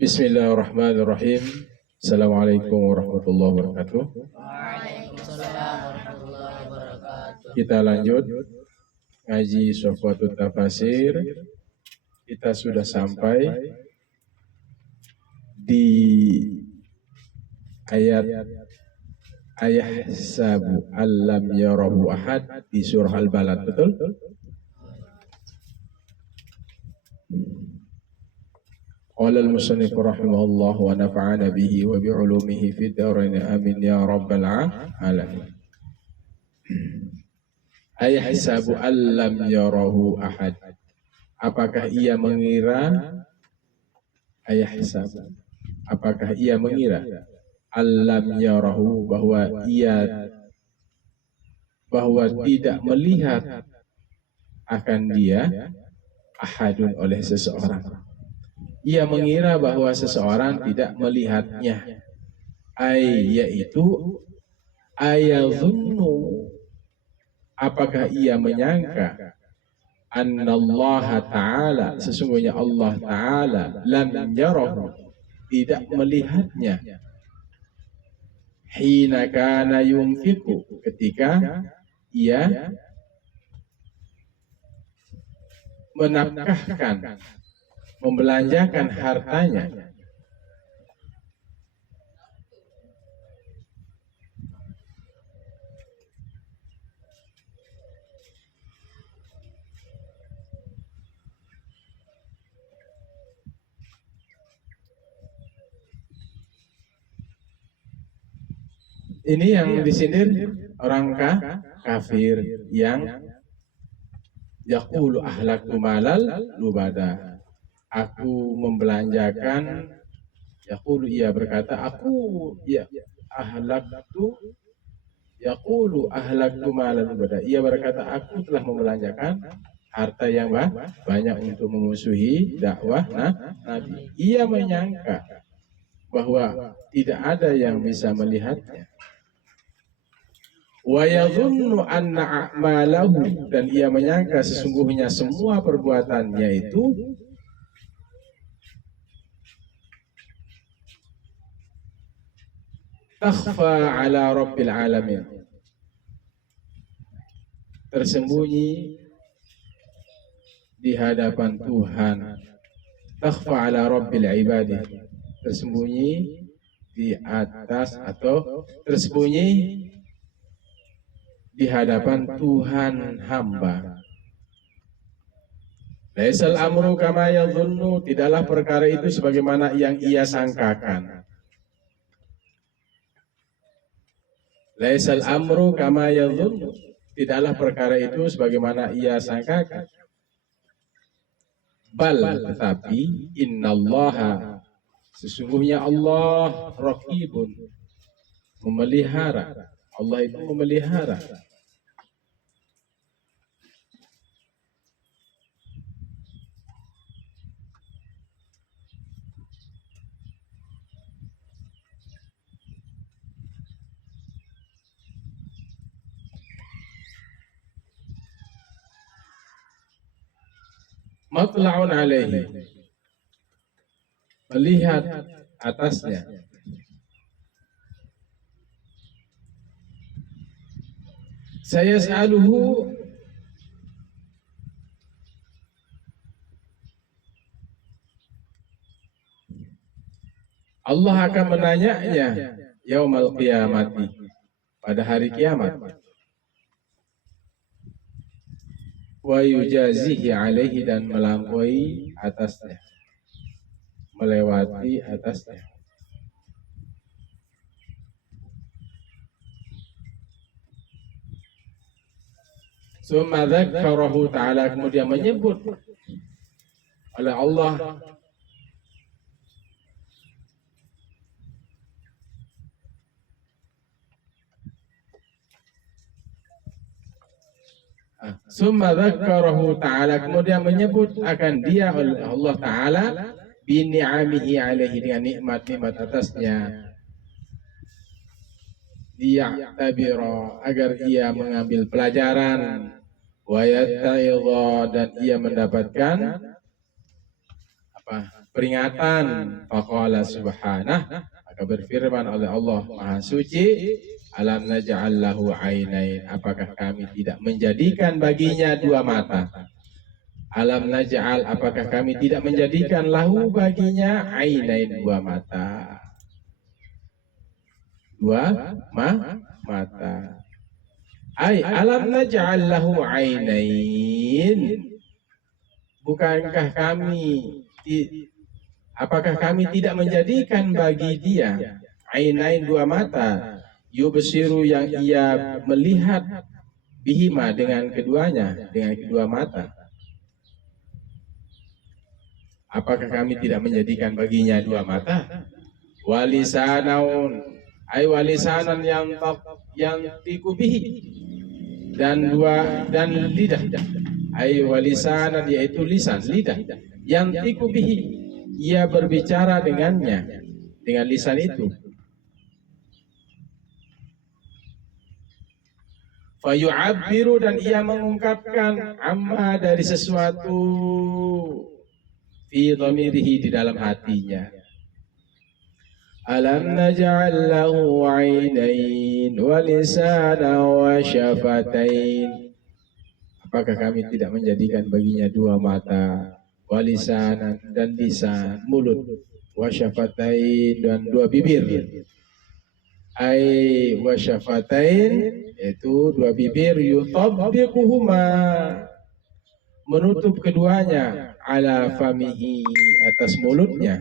Bismillahirrahmanirrahim. Assalamualaikum warahmatullahi wabarakatuh. Waalaikumsalam warahmatullahi wabarakatuh. Kita lanjut ngaji Sofwatut Tafasir. Kita sudah sampai di ayat ayahsabu allam yarahu ahad di surah Al-Balad, betul? Qala al-musannif rahimahullah wa nafa'ana bihi wa bi'ulumihi fid dharain amin ya rabbal alamin. Ayahsabu allam yarahu ahad. Apakah ia mengira ayahsabu? Apakah ia mengira allam yarahu bahwa tidak melihat akan dia ahadun oleh seseorang. Ia mengira bahwa seseorang tidak melihatnya. Yaitu ayazunnu, apakah ia menyangka annallaha ta'ala, sesungguhnya Allah ta'ala lam yarahu, tidak melihatnya, hina kana yunfiqu, ketika ia menafkahkan, membelanjakan hartanya. Ini yang disindir orang kafir yang yaqulu ahlaktu malal lubada. Aku membelanjakan, yaqulu, ia berkata, aku ya ahlaktu, yaqulu ahlaktu malal lubada. Ia berkata, aku telah membelanjakan harta yang banyak untuk memusuhi dakwah Nabi. Ia menyangka bahwa tidak ada yang bisa melihatnya. Wa yadhunnu anna a'malahu, dan ia menyangka sesungguhnya semua perbuatannya itu takhfa ala rabbil alamin, tersembunyi di hadapan Tuhan. Takhfa ala rabbil ibadi, tersembunyi di atas atau tersembunyi di hadapan Tuhan hamba. Laisal amru kama yadhunnu, tidaklah perkara itu sebagaimana yang ia sangkakan. Laisal amru kama yadhunnu, tidaklah perkara itu sebagaimana ia sangkakan. Bal, tetapi innallaha, sesungguhnya Allah raqibun, memelihara. Allah itu memelihara. Matla'un alaihi, melihat atasnya. Saya sa'aluhu, Allah akan menanyanya yaumal qiyamati, pada hari kiamat. Wa yujazihi alaihi, dan melampaui atasnya, melewati atasnya. Summa dzakarahu ta'ala, kemudian menyebut oleh Allah Summa dzakarahu ta'ala, kemudian menyebut akan dia oleh Allah Ta'ala bi ni'amihi alaihi, dengan nikmat-nikmat atasnya. Liya'tabira, agar ia mengambil pelajaran, wa yattaidha, dan ia mendapatkan peringatan. Faqala subhanah, maka berfirman oleh Allah Maha Suci, alam naj'al lahu ainain, apakah kami tidak menjadikan baginya dua mata. Alam naj'al, apakah kami tidak menjadikan lahu baginya ainain, dua mata. Dua mata. Alam naj'al lahu ainain, bukankah kami, apakah kami tidak menjadikan bagi dia ainain, dua mata, yubsiru, yang ia melihat, bihima, dengan keduanya, dengan kedua mata. Apakah kami tidak menjadikan baginya dua mata? Walisanan, walisanan yang tikubihi, dan lidah, walisanan, yaitu lisan, lidah, yang tikubihi, ia berbicara dengannya, dengan lisan itu. Fayu'abbiru, dan ia mengungkapkan, amma, dari sesuatu, fi dhamirihi, di dalam hatinya. Alam naj'al lahu 'ainain wa lisanan wa syafatain, apakah kami tidak menjadikan baginya dua mata, wa lisanan, dan lisan, mulut, wa syafatain, dan dua bibir. Wa syafatain, yaitu dua bibir, yutabbiquhuma, menutup keduanya, ala famihi, atas mulutnya.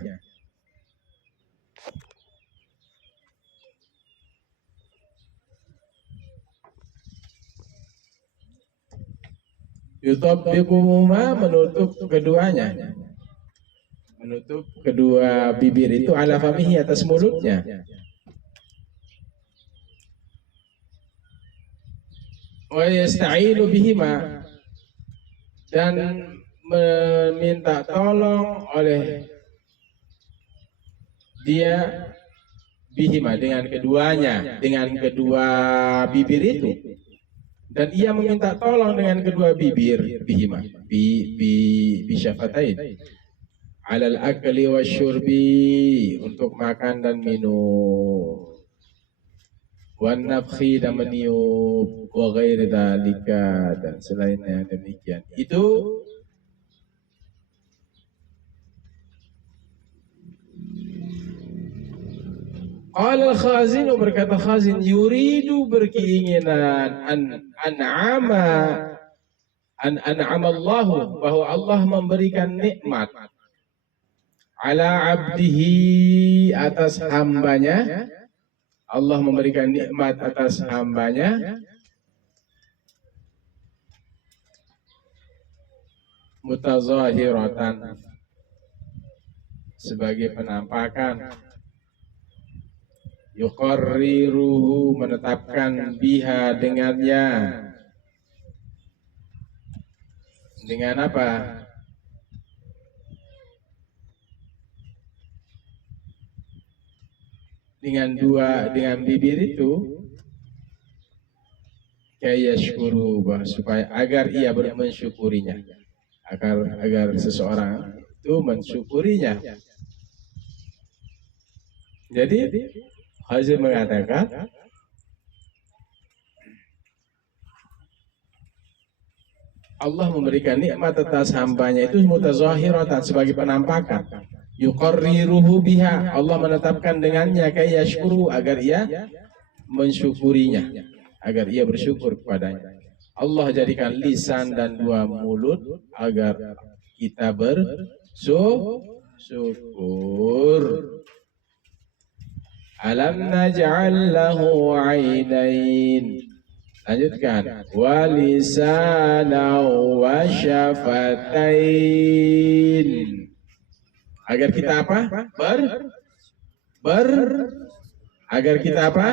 Yutabbiquhuma, menutup keduanya, menutup kedua bibir itu, ala famihi, atas mulutnya. Wa yasta'inu bihima, dan meminta tolong oleh dia, bihima, dengan keduanya, dengan kedua bibir itu. Dan ia meminta tolong dengan kedua bibir, bihima, bi syafatain, alal akli wasyurbi, untuk makan dan minum, wan nafhi, dan meniup, wa ghairi dzalika, dan selainnya demikian. Itu qala al-khazin, berkata khazin, yuridu, berkeinginan, an'ama Allahu, bahwa Allah memberikan nikmat, ala abdihi, atas hambanya. Allah memberikan nikmat atas hambanya, mutazahiratan, sebagai penampakan, yuqarriruhu, menetapkan, biha, dengannya. Dengan apa? Dengan bibir itu, kayak syukuru, supaya agar ia mensyukurinya, agar seseorang itu mensyukurinya. Jadi Hazim mengatakan, Allah memberikan nikmat atas hambanya itu mutazahiratan, sebagai penampakan. Yuqarriruhu biha, Allah menetapkan dengannya, kayak yashkuru, agar ia mensyukurinya, agar ia bersyukur kepadanya. Allah jadikan lisan dan dua mulut agar kita bersyukur. Alam naj'al lahu 'ainain, lanjutkan, wa lisanan wa syafatain, agar kita apa? Agar kita apa?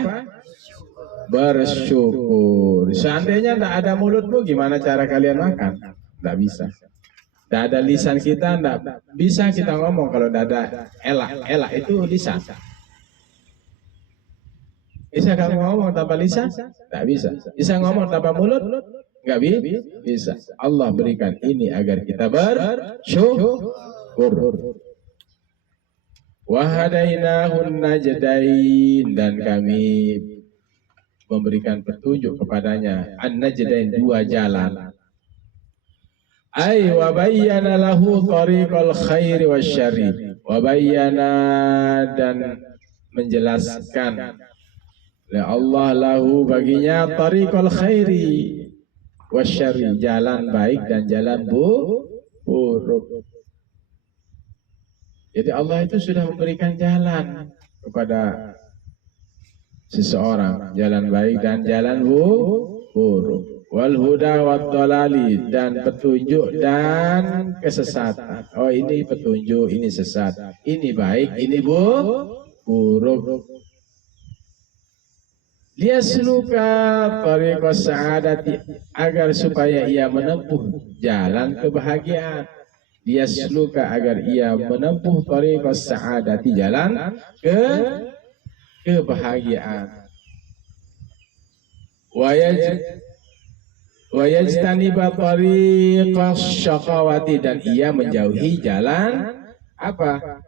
Bersyukur. Seandainya tidak ada mulutmu, gimana cara kalian makan? Tidak bisa. Tidak ada lisan kita, tidak bisa kita ngomong kalau tidak ada elak itu lisan. Bisa kamu ngomong tanpa lisan? Tidak bisa. Bisa ngomong tanpa mulut? Nggak bisa. Allah berikan ini agar kita bersyukur. wa hadainahun najdain, dan kami memberikan petunjuk kepadanya an-najdain, dua jalan. Ay wa bayyana lahu tariqal khairi wasyarri, wa bayyana, dan menjelaskan oleh Allah lahu baginya tariqal khairi wasyarri, jalan baik dan jalan buruk. Jadi Allah itu sudah memberikan jalan kepada seseorang, jalan baik dan jalan buruk. Wal huda wat dalali, dan petunjuk dan kesesatan. Oh, ini petunjuk, ini sesat, ini baik, ini buruk. Liyasluka tariqas sa'adati, agar supaya ia menempuh jalan kebahagiaan. Liyasluka, agar ia menempuh tariqas sa'adati, jalan kebahagiaan. Wa yajtaniba tariqas syaqawati, dan ia menjauhi jalan apa?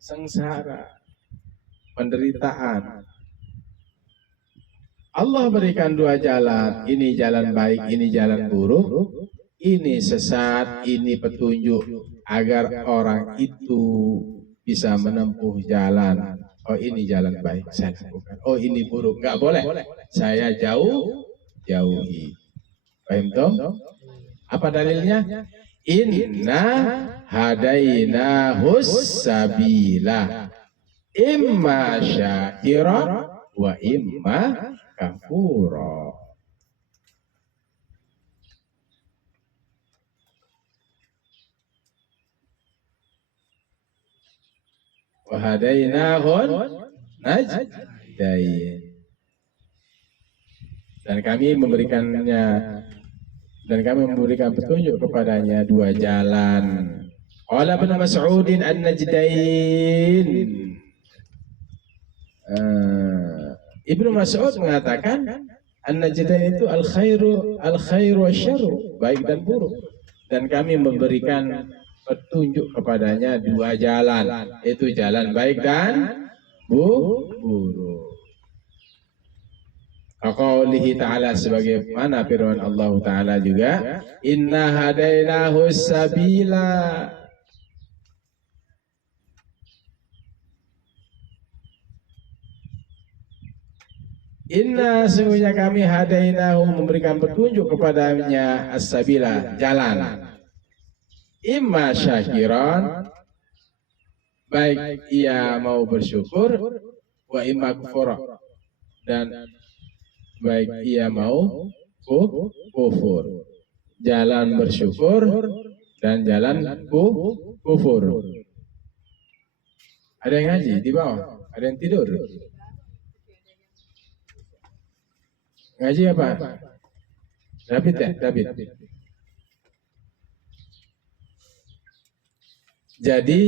Sengsara, penderitaan. Allah berikan dua jalan, ini jalan baik, ini jalan buruk, ini sesat, ini petunjuk, agar orang itu bisa menempuh jalan. Oh, ini jalan baik, saya lakukan. Oh, ini buruk, nggak boleh, saya jauhi. Paham toh? Apa dalilnya? Inna hadainahus sabila imma syakira wa imma kafura. Wa hadainahun najdain, dan kami memberikan petunjuk kepadanya dua jalan. Qala Ibnu Mas'udin an-najdain. Ibnu Mas'ud mengatakan an-najdain itu al-khairu wasyarru, baik dan buruk. Dan kami memberikan petunjuk kepadanya dua jalan, yaitu jalan baik dan buruk. Qaulihi ta'ala, sebagaimana firman Allah Ta'ala juga, inna hadainahu sabila. Inna, sesungguhnya kami hadainahu, memberikan petunjuk kepadanya as-sabila, jalan. Imma syakiran, baik ia mau bersyukur, wa imma kufura, dan baik ia mau kufur. Jalan bersyukur dan jalan kufur. Ada yang ngaji di bawah? Ada yang tidur? Ngaji apa? David ya? David. Jadi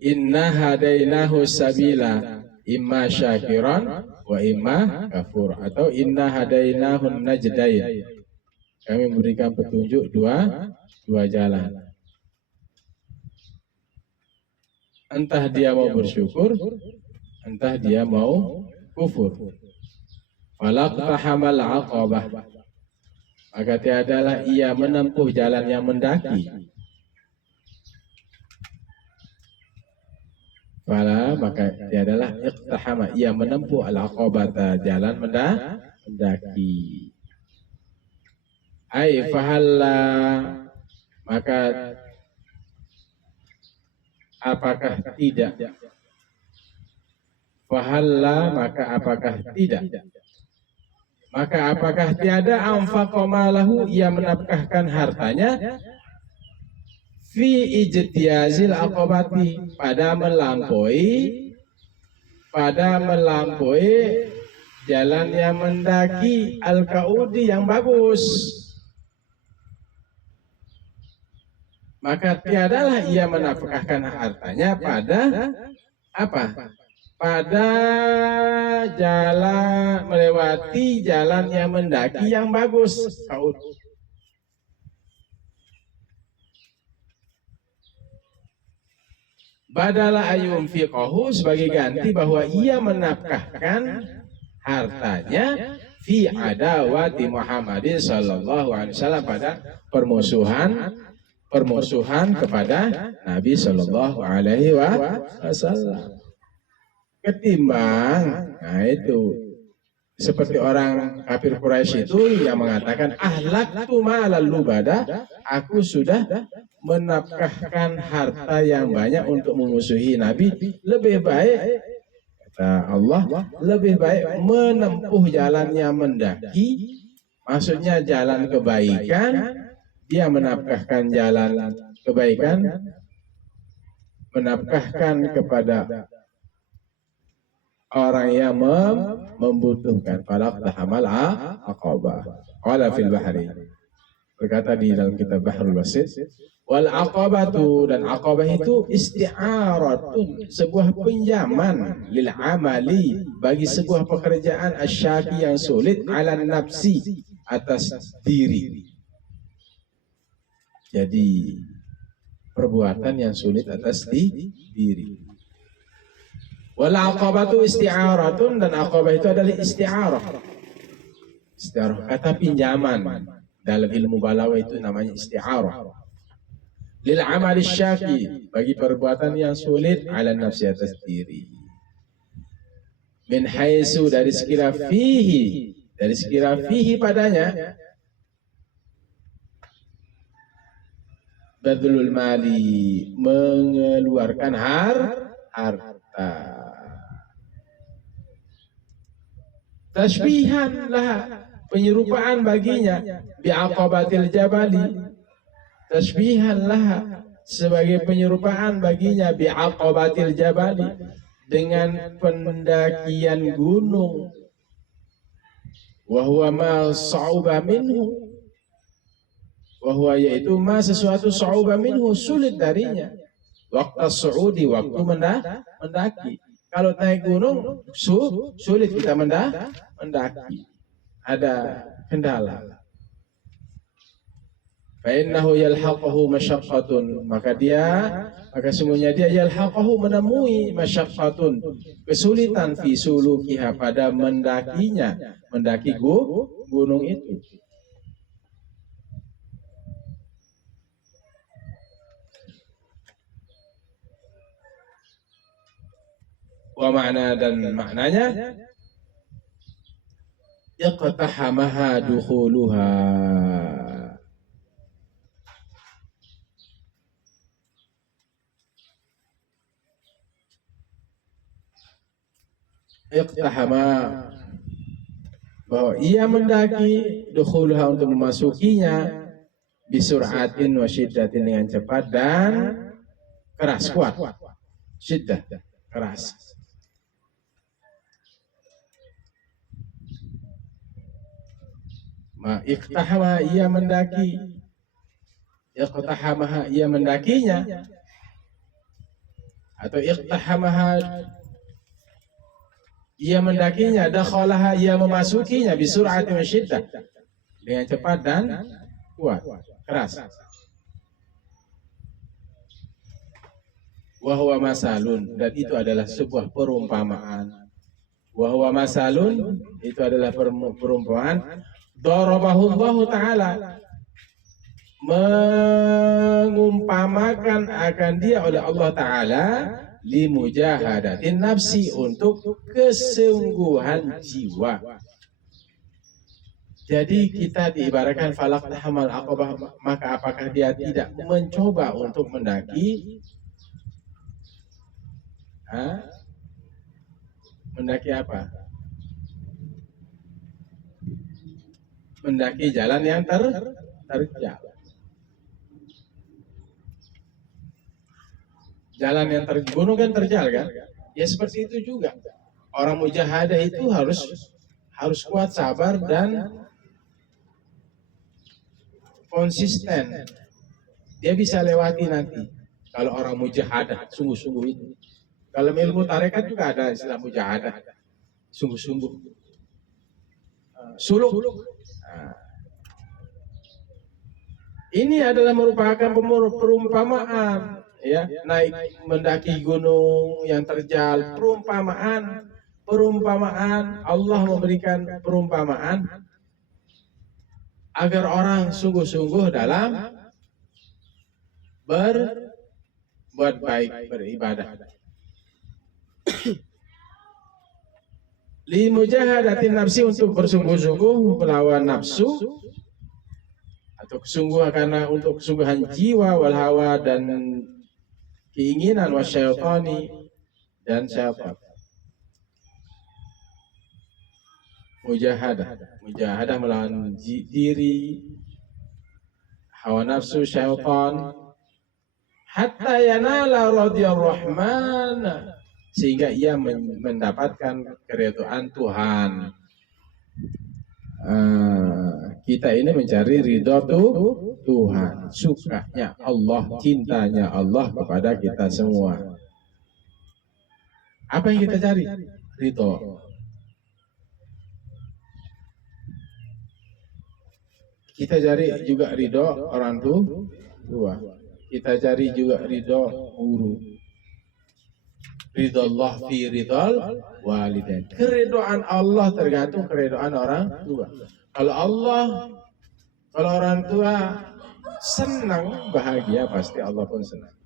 inna hadainahu sabila imma syakiran wa imma kafur, atau inna hadainahun najdain, kami memberikan petunjuk dua jalan, entah dia mau bersyukur, entah dia mau kufur. Falaqtahamal aqabah, maka tiadalah ia menempuh jalan yang mendaki. Maka tiadalah iqtahama, ia menempuh al-aqabata, jalan mendaki. Ai fahalla, maka apakah tidak? Fahalla, maka apakah tidak? Maka apakah tiada anfaqa malahu, ia menafkahkan hartanya fi ijtiyazil aqabati, pada melampaui jalan yang mendaki al-qaudi yang bagus. Maka tiadalah ia menafkahkan hartanya pada apa? Pada jalan, melewati jalan yang mendaki yang bagus, qaud. badala ayunfiqahu, sebagai ganti bahwa ia menafkahkan hartanya fi adawati Muhammadin sallallahu alaihi wasallam, pada permusuhan kepada Nabi sallallahu alaihi wasallam. Ketimbang, nah itu seperti orang kafir Quraisy itu yang mengatakan ahlaktu ma'al lubada, aku sudah menafkahkan harta yang banyak untuk memusuhi Nabi. Lebih baik, kata Allah, lebih baik menempuh jalannya mendaki, maksudnya jalan kebaikan. Dia menafkahkan jalan kebaikan, menafkahkan kepada orang yang membutuhkan. Falaqtahamal aqabah. Qala fil bahri, berkata di dalam kitab Bahrul Wasit, wal aqabatu, dan aqabah itu isti'aratun, sebuah pinjaman, lil amali, bagi sebuah pekerjaan, asyaki, yang sulit, ala nafsi, atas diri. Jadi perbuatan yang sulit atas diri. Wal aqabatu isti'aratun, dan aqabah itu adalah isti'arah. Isti'arah kata pinjaman, dalam ilmu balaghah itu namanya isti'arah. Lil amali syaki, bagi perbuatan yang sulit, ala nafsi, atas diri. Min haitsu, dari sekira fihi, padanya, badlul mali, mengeluarkan harta. Tasbihan lah, penyerupaan baginya, bi'aqabatil jabali, tasbihan lah, sebagai penyerupaan baginya, bi'aqabatil jabali, dengan pendakian gunung, wa huwa ma sa'uba minhu, wahwa, yaitu ma, sesuatu, sa'uba minhu, sulit darinya, waktu su'udi, waktu mendaki. Kalau naik gunung sulit kita mendaki, ada kendala. Fa innahu yalhaquhu masyaqqatun, maka sungguhnya dia yalhaquhu, menemui masyaqqatun, kesulitan, fi sulukiha, pada mendaki gunung itu. Wa makna, dan maknanya, iqtahamaha dukhuluha, iqtahama, bahwa ia mendaki, dukhuluha, untuk memasukinya, bisur'atin wa syiddatin, dengan cepat dan keras, kuat, syiddah, keras. Iqtahama, ia mendaki, iqtahamaha, ia mendakinya, atau iqtahamaha, ia mendakinya, dakhalaha, ia memasukinya, bisur'ati wa syiddah, dengan cepat dan kuat, keras. Wa huwa masalun, dan itu adalah sebuah perumpamaan. Wa huwa masalun, itu adalah perumpamaan. Darabahu Allah Ta'ala, mengumpamakan akan dia oleh Allah Ta'ala, limujahadatin nafsi, untuk kesungguhan jiwa. Jadi kita diibaratkan falaqtahamal aqabah, maka apakah dia tidak mencoba untuk mendaki? Mendaki apa? Mendaki jalan yang terjal. Jalan yang gunung kan terjal kan? Ya seperti itu juga. Orang mujahadah itu harus kuat, sabar, dan konsisten. Dia bisa lewati nanti. Kalau orang mujahadah, sungguh-sungguh itu. Kalau ilmu tarekat juga ada istilah mujahadah, sungguh-sungguh. Suluk. Ini adalah merupakan perumpamaan, ya, naik mendaki gunung yang terjal, perumpamaan Allah memberikan perumpamaan agar orang sungguh-sungguh dalam berbuat baik, beribadah. Li mujahadatin nafsi, untuk bersungguh-sungguh melawan nafsu, atau kesungguhan karena untuk kesungguhan jiwa, wal hawa dan keinginan, wasyaitani dan syaitan. Mujahadah melawan diri, hawa nafsu, syaitan, hatta yanala radiyar rahman, sehingga ia mendapatkan keridhaan Tuhan. Kita ini mencari ridho Tuhan, sukanya Allah, cintanya Allah kepada kita semua. Apa yang kita cari? Ridho. Kita cari juga ridho orang tua. Kita cari juga ridho guru. Ridho Allah fi ridhal walidain. Keridhaan Allah tergantung keridhaan orang tua. Kalau orang tua senang, bahagia, pasti Allah pun senang.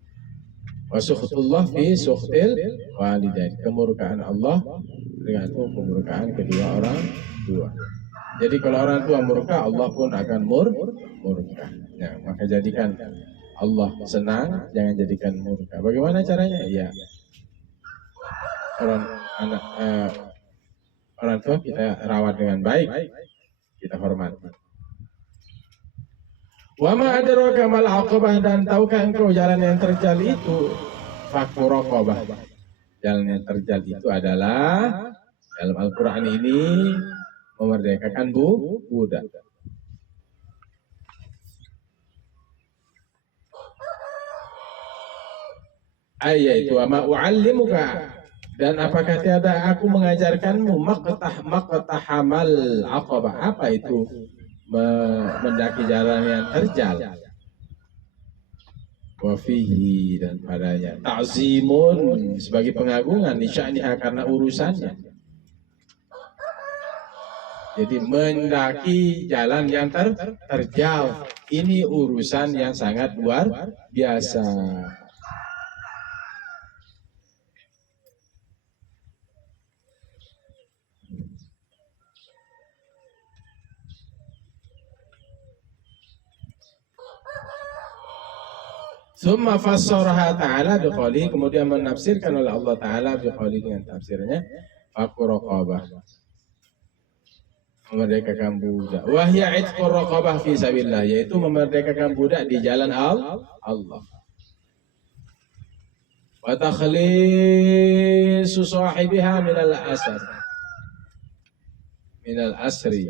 Wa sukhtullah fi sukhtil walidain. Kemurkaan Allah tergantung kemurkaan kedua orang tua. Jadi kalau orang tua murka, Allah pun akan murka. Ya, maka jadikan Allah senang, jangan jadikan murka. Bagaimana caranya? Ya, orang tua kita rawat dengan baik, kita hormati. Wa ma adraka mal aqabah, dan tahukah engkau jalan yang terjal itu? Fakku raqabah. Jalan yang terjal itu adalah dalam Al-Quran ini memerdekakan budak. Ayat itu, ama u'allimuka, dan apakah tiada aku mengajarkanmu maqtahamal aqabah. Apa itu mendaki jalan yang terjal? Wa fihi, dan padanya ta'zimun, sebagai pengagungan, nisya'niha, karena urusannya. Jadi mendaki jalan yang terjal ini urusan yang sangat luar biasa. Tsumma fassaraha ta'ala biqali, kemudian menafsirkan oleh Allah Ta'ala biqali, dengan tafsirnya fakku raqabah, memerdekakan budak. Wahya itqur raqabah fi sabilillah, yaitu memerdekakan budak di jalan Allah. Wa takhlisu sahibiha minal asri.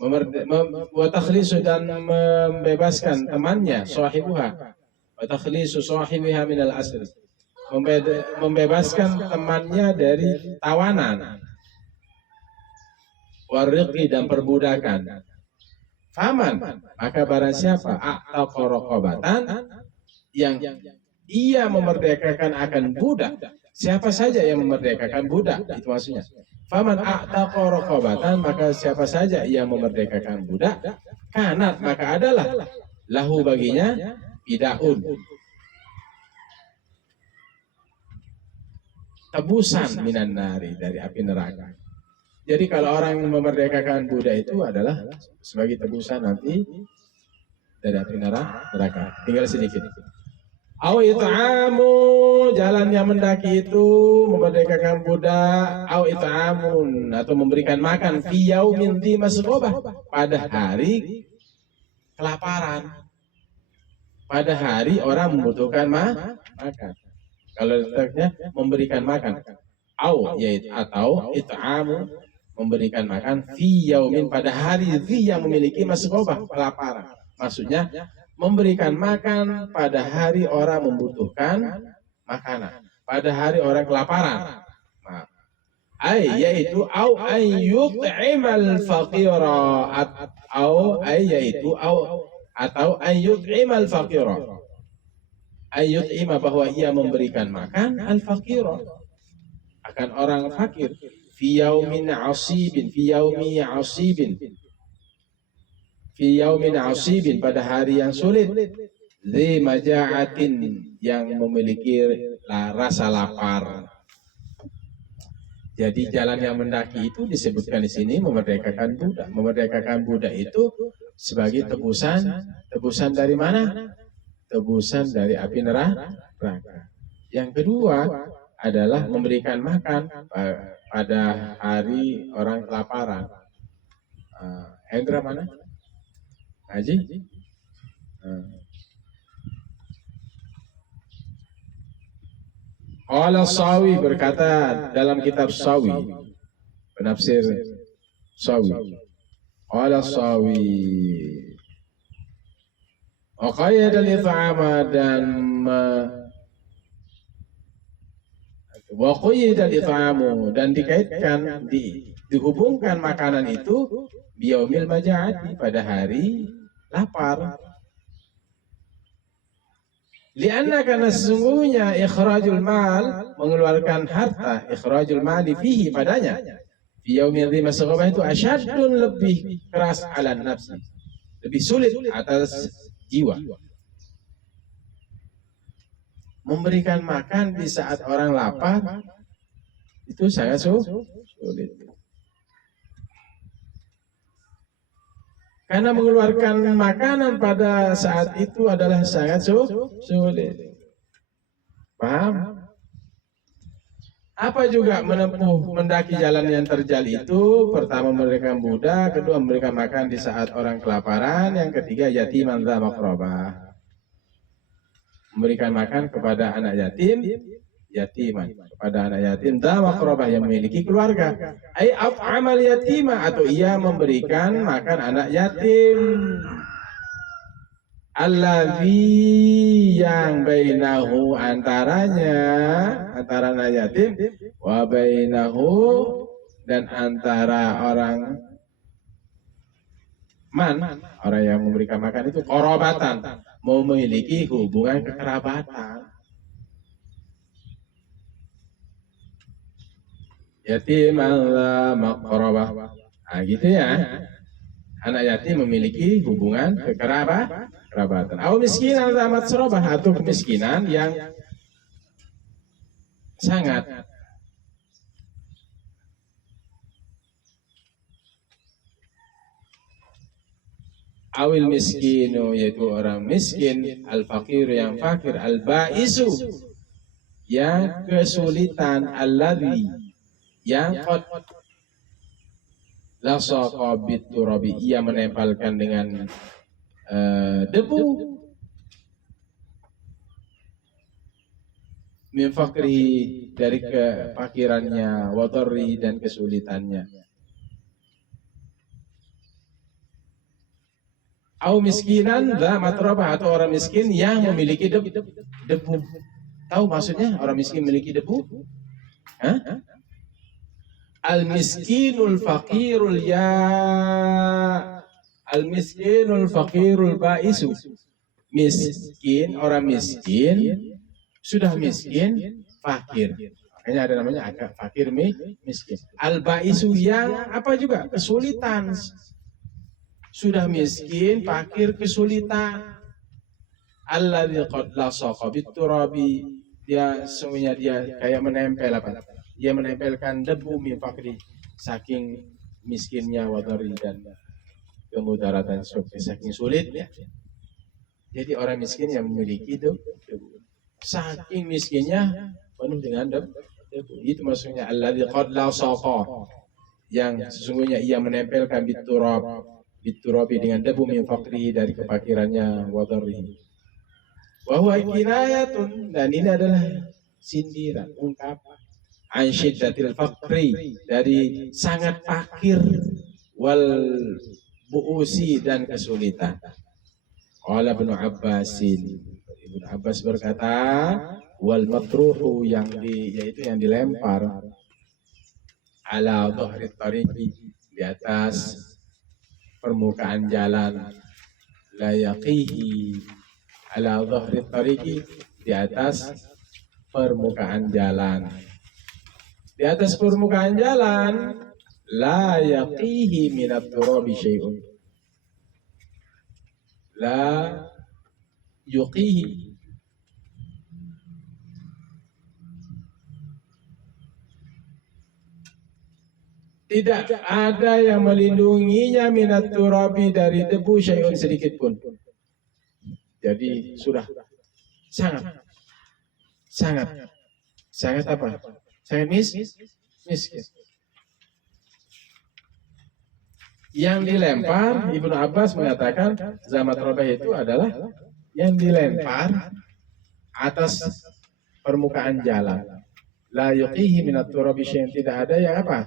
Wa takhlisu, dan membebaskan temannya, sahibuha. Wa takhlisu sahibiha minal asri. Membebaskan temannya dari tawanan. Warriqi, dan perbudakan. Faman, maka barang siapa a'taqa raqabatan, yang ia memerdekakan akan budak. Siapa saja yang memerdekakan budak, itu maksudnya. Faman a'taqa raqabatan, maka siapa saja yang memerdekakan budak, kanat, maka adalah lahu baginya bidaun, tebusan minan nari, dari api neraka. Jadi kalau orang memerdekakan budak itu adalah sebagai tebusan nanti dari api neraka. Tinggal sedikit. Au it'amu, jalan yang mendaki itu memerdekakan budak. Au it'amun, atau memberikan makan fi yaumin dzi masghobah, pada hari kelaparan. Pada hari orang membutuhkan makan. Kalau letaknya memberikan makan. Au, yaitu atau it'amu, memberikan makan fi yaumin, pada hari dzi, yang memiliki masghobah, kelaparan. Maksudnya memberikan makan pada hari orang membutuhkan makanan, pada hari orang kelaparan. Yaitu au ayyut'imal faqira, atau ayyut'imal faqira, ayyut'ima bahwa ia memberikan makan al-faqira akan orang fakir fi yaumin asibin pada hari yang sulit zi maja'atin yang memiliki rasa lapar. Jadi jalan yang mendaki itu disebutkan di sini memerdekakan budak. Memerdekakan budak itu sebagai tebusan dari mana? Tebusan dari api neraka. Yang kedua adalah memberikan makan pada hari orang kelaparan. Hendra mana? Haji? Allah Sawi berkata dalam kitab Sawi, penafsir Sawi. Allah Sawi. Qayyad al-it'ama dan wa qayyad al-it'amu dan dikaitkan dihubungkan makanan itu biyaumil maja'ati pada hari lapar. Lianna karena sesungguhnya ikhrajul mal mengeluarkan harta, ikhrajul mali fihi padanya fi yaumil dhi masghaba itu asyaddun lebih keras ala nafsi, lebih sulit atas jiwa. Memberikan makan di saat orang lapar itu sangat sulit. Karena mengeluarkan makanan pada saat itu adalah sangat sulit. Paham? Apa juga menempuh mendaki jalan yang terjal itu? Pertama memberikan budak, kedua memberikan makan di saat orang kelaparan, yang ketiga yatiman dza maqrabah. Memberikan makan kepada anak yatiman kepada anak yatim dza maqrabah yang memiliki keluarga. Ai af'amal yatima atau ia memberikan makan anak yatim. Allazi yang bainahu antara anak yatim wa bainahu dan antara orang yang memberikan makan itu qarabatan, memiliki hubungan kekerabatan. Yatim ala maqrabah. Nah, gitu ya. Anak yatim memiliki hubungan kekerabatan. Atau miskinan ala matsrabah atau kemiskinan yang sangat. Awil miskinu yaitu orang miskin, al-fakir yang fakir, al-ba'isu yang kesulitan, alladhi yang lasaqa biturabi ia menempelkan dengan debu min fakri dari kefakirannya, wadarri dan kesulitannya. Au miskinan dza matrabah atau orang miskin yang memiliki debu. Tahu maksudnya orang miskin memiliki debu? Hah? Al-miskinul faqirul al-miskinul faqirul ba'isu. Miskin, orang miskin, sudah miskin, fakir. Makanya ada namanya agak fakir miskin. Al-ba'isu yang apa juga? Kesulitan. Sudah miskin, fakir, kesulitan. Alladzi qad lasaqa biturabi. Dia semuanya dia kayak menempel apa? Dia menempelkan debu min fakri saking miskinnya wadari dan kemudaratan saking sulitnya. Jadi orang miskin yang memiliki debu saking miskinnya penuh dengan debu. Itu maksudnya alladzi qad lasaqa yang sesungguhnya ia menempelkan biturabi dengan debu min fakri dari kefakirannya wadari. Wa huwa kinayatun dan ini adalah sindiran, ungkapan an syiddatil faqri dari sangat fakir wal bu'usi dan kesulitan. Qala Ibnu Abbas berkata wal matruhu yaitu yang dilempar ala dhahri tariqi di atas permukaan jalan la yaqihi ala dhahri tariqi di atas permukaan jalan. Di atas permukaan jalan, la yaqihi minat turabi syai'un. La yuqihi. Tidak ada yang melindunginya minat turabi dari debu syai'un sedikit pun. Jadi sudah sangat apa? Sangat miskin. Yang dilempar, Ibnu Abbas mengatakan zamat robah itu adalah yang dilempar atas permukaan jalan. La yuqihi minat turabi syai'un, tidak ada yang apa?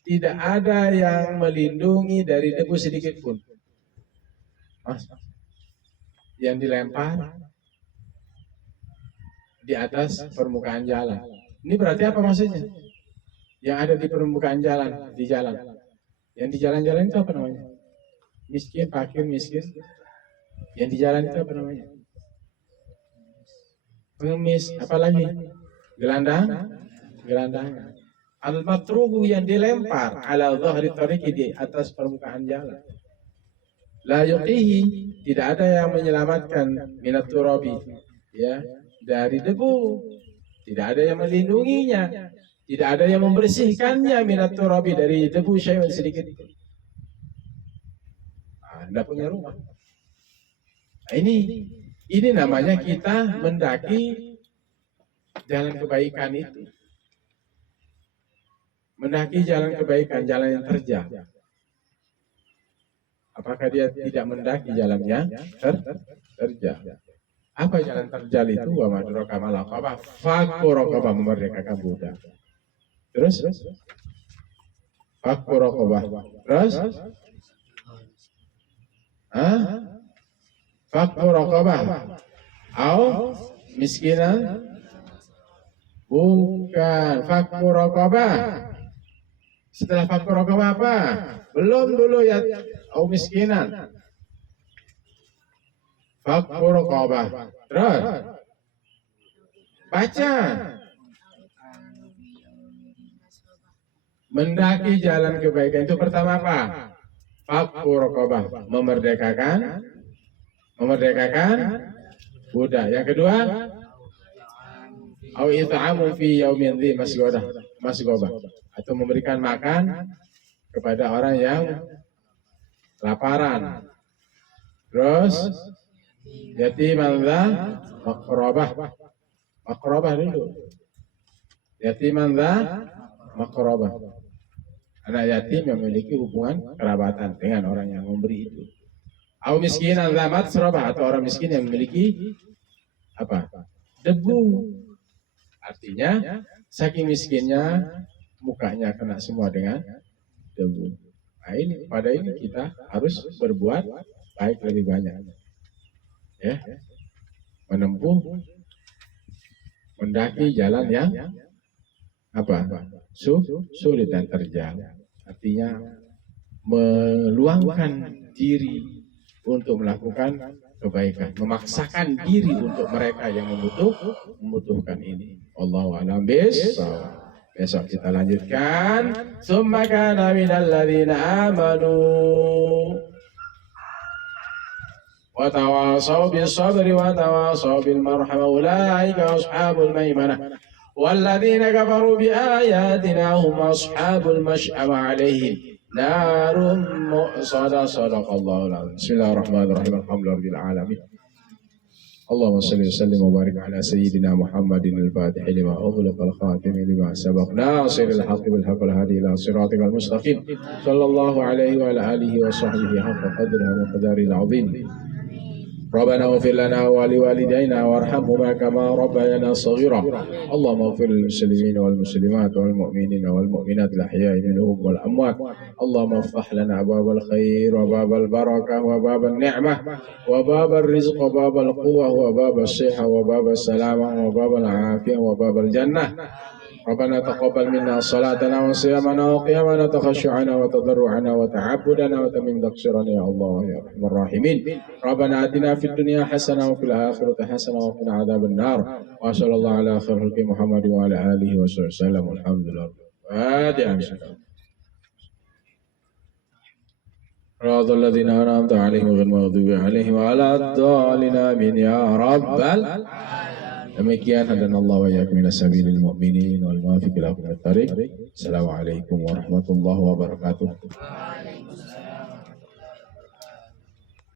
Tidak ada yang melindungi dari debu sedikit pun. Yang dilempar di atas permukaan jalan. Ini berarti apa maksudnya? Yang ada di permukaan jalan, di jalan. Yang di jalan-jalan itu apa namanya? Miskin, fakir, miskin. Yang di jalan itu apa namanya? Pengemis, apalagi? Gelandangan. Al-matruhu yang dilempar ala dhahri tariqi, di atas permukaan jalan. La yuqihi, tidak ada yang menyelamatkan minat turabi, ya, dari debu. Tidak ada yang melindunginya. Tidak ada yang membersihkannya minat turabi dari debu syai'un sedikit. Anda punya rumah. Nah, ini namanya kita mendaki jalan kebaikan itu. Mendaki jalan kebaikan, jalan yang terjal. Apakah dia tidak mendaki jalannya terjal? Apa jalan terjal itu? Wa madraka mal aqabah, fakku raqabah, memerdekakan budak. Terus fakku raqabah. Terus fakku raqabah. Au miskinan? Bukan, fakku raqabah. Setelah fakku raqabah apa? Belum dulu ya, au miskinan. Fakku raqabah. Terus baca. Mendaki jalan kebaikan itu pertama apa? Fakku raqabah, memerdekakan budak. Yang kedua, au it'amu fi yaumin dhi masghobah, atau memberikan makan kepada orang yang laparan. Terus yatiman dha maqrabah dulu. Yatiman dha maqrabah, anak yatim yang memiliki hubungan kerabatan dengan orang yang memberi itu. Au miskinan dha matsrabah, atau orang miskin yang memiliki apa? Debu. Artinya saking miskinnya mukanya kena semua dengan debu. Nah, pada ini kita harus berbuat baik lebih banyak, ya, menempuh mendaki jalan yang apa? Sulit dan terjal. Artinya meluangkan diri untuk melakukan kebaikan, memaksakan diri untuk mereka yang membutuhkan ini. Allahu a'lam bishawab. Besok kita lanjutkan. Summa kana minal ladzina amanu wa tawasaw bis sabri wa tawasaw bil marhamah, ulaika ashabul maimanah walladzina kafaru bi ayatina hum ashabul mash'ama alaihim narum mu'sadah. Sadaqallahul azim. Bismillahirrahmanirrahim. Alhamdulillahirabbil alamin. اللهم صل وسلم وبارك على سيدنا محمد الفاتح لما أغلق الخاتم لما سبق ناصر الحق بالحق والهادي إلى صراطك المستقيم صلى الله عليه وعلى آله وصحبه حق قدره ومقداره العظيم. ربنا اغفر لنا ولوالدينا وارحمهما كما ربيانا صغيرا. اللهم اغفر للمسلمين والمسلمات والمؤمنين والمؤمنات الأحياء منهم والأموات. اللهم افتح لنا أبواب الخير وباب البركة وباب النعمة وباب الرزق وباب القوة وباب الصحة وباب السلامة وباب العافية وباب الجنة. ربنا تقبل منا صلاتنا وصيامنا وقيامنا تخشعنا وتضرعنا وتعبدنا وتمم تقصيرنا يا الله يا ارحم الراحمين. ربنا اتنا في الدنيا حسنه وفي الاخره حسنه وقنا عذاب النار. وصلى الله على خير خلق محمد وعلى اله وصحبه وسلم والحمد لله. صراط الذين انعمت عليهم غير المغضوب عليهم وعلى الضالين امين يا رب العالمين. Demikian hadanallahu wa iyyakum ila sabilil mu'minin wal muwaffiq ila aqwamit thariq. Assalamualaikum warahmatullahi wabarakatuh.